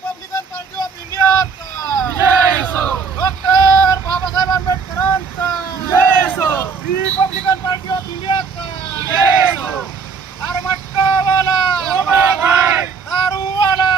Republican party of इंडियाचा doctor Babasaheb आंबेडकरांचा Republican party of इंडियाचा अरे मटकावाला दारूवाला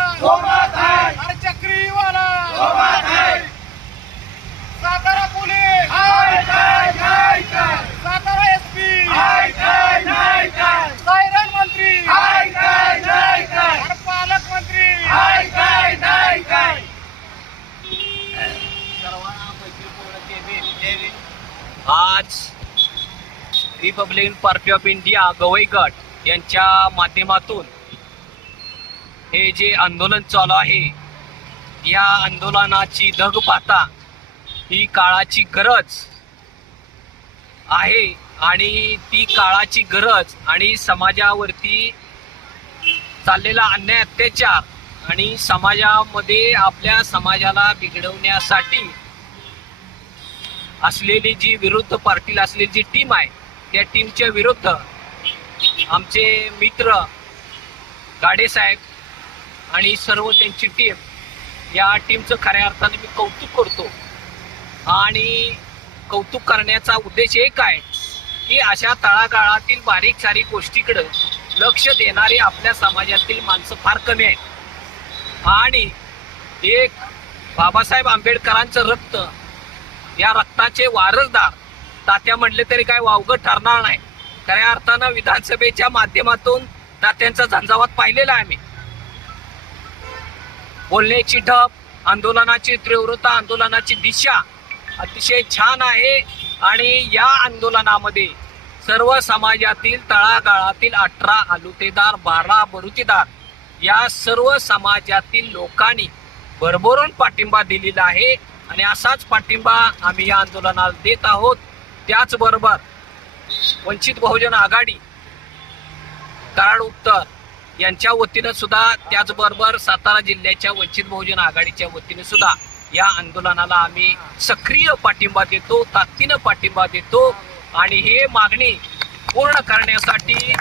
आज Republican party of India Gavai गट यांच्या माध्यमातून हे जे आंदोलन चालू आहे या आंदोलनाची धग पाहता ही काळाची गरज आहे आणि ती काळाची गरज आणि समाजावरती चाललेला अन्याय अत्याचार आणि समाजामध्ये आपल्या समाजाला बिघडवण्यासाठी असलेली जी विरुद्ध पार्टीला असलेली जी टीम आहे त्या टीमच्या विरुद्ध आमचे मित्र गाडेसाहेब आणि सर्व त्यांची टीम या टीमचं खऱ्या अर्थाने मी कौतुक करतो. आणि कौतुक करण्याचा उद्देश एक आहे की अशा तळागाळातील बारीक सारीक गोष्टीकडं लक्ष देणारे आपल्या समाजातील माणसं फार कमी आहेत. आणि एक बाबासाहेब आंबेडकरांचं रक्त या रक्ताचे वारसदार. तात्या म्हटले तरी काय वावगं ठरणार नाही. खऱ्या अर्थानं विधानसभेच्या माध्यमातून तात्यांचा झंझावात पाहिलेला आहे मी बोलण्याची ढप आंदोलनाची तीव्रता आंदोलनाची दिशा अतिशय छान आहे आणि या आंदोलनामध्ये सर्व समाजातील तळागाळातील अठरा आलुतेदार बारा बरुतेदार या सर्व समाजातील लोकांनी भरभरून पाठिंबा दिलेला आहे. आणि असाच पाठिंबा आम्ही या आंदोलनाला देत आहोत. त्याचबरोबर वंचित बहुजन आघाडी कराड उत्तर यांच्या वतीनं सुद्धा त्याचबरोबर सातारा जिल्ह्याच्या वंचित बहुजन आघाडीच्या वतीने सुद्धा या आंदोलनाला आम्ही सक्रिय पाठिंबा देतो ताकदीनं पाठिंबा देतो आणि हे मागणी पूर्ण करण्यासाठी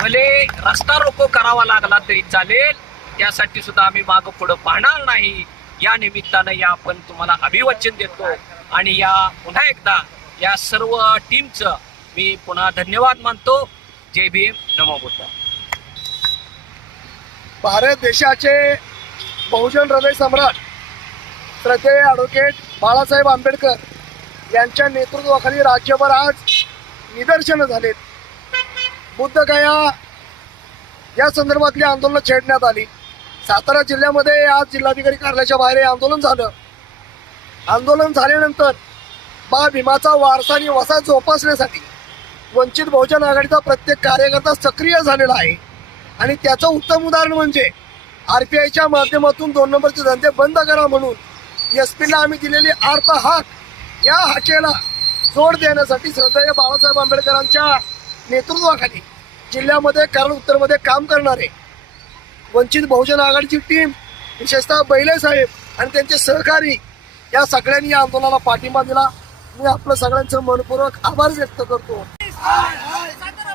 भले रस्ता रोको करावा लागला तरी चालेल. त्यासाठी सुद्धा आम्ही मागं पुढं पाहणार नाही. या निमित्तानं या आपण तुम्हाला अभिवचन देतो. आणि या पुन्हा एकदा या सर्व टीमचं मी पुन्हा धन्यवाद मानतो. जय भीम. नमो बुद्ध. भारत देशाचे बहुजन हृदय सम्राट श्रद्धेय ॲडव्होकेट बाळासाहेब आंबेडकर यांच्या नेतृत्वाखाली राज्यभर आज निदर्शनं झालेत. बुद्धगया या संदर्भातली आंदोलनं छेडण्यात आली. सातारा जिल्ह्यामध्ये आज जिल्हाधिकारी कार्यालयाच्या बाहेर हे आंदोलन झालं. आंदोलन झाल्यानंतर बा भीमाचा वारसा आणि वसा जोपासण्यासाठी वंचित बहुजन आघाडीचा प्रत्येक कार्यकर्ता सक्रिय झालेला आहे. आणि त्याचं उत्तम उदाहरण म्हणजे आर पी आयच्या माध्यमातून दोन नंबरचे धंदे बंद करा म्हणून एस पीला आम्ही दिलेली आर्थ हाक या हाकेला जोड देण्यासाठी श्रद्धेय बाबासाहेब आंबेडकरांच्या नेतृत्वाखाली जिल्ह्यामध्ये कारण उत्तरमध्ये काम करणारे वंचित बहुजन आघाडीची टीम विशेषतः बैले साहेब आणि त्यांचे सहकारी या सगळ्यांनी या आंदोलनाला पाठिंबा दिला. मी आपलं सगळ्यांचं मनपूर्वक आभार व्यक्त करतो. सातारा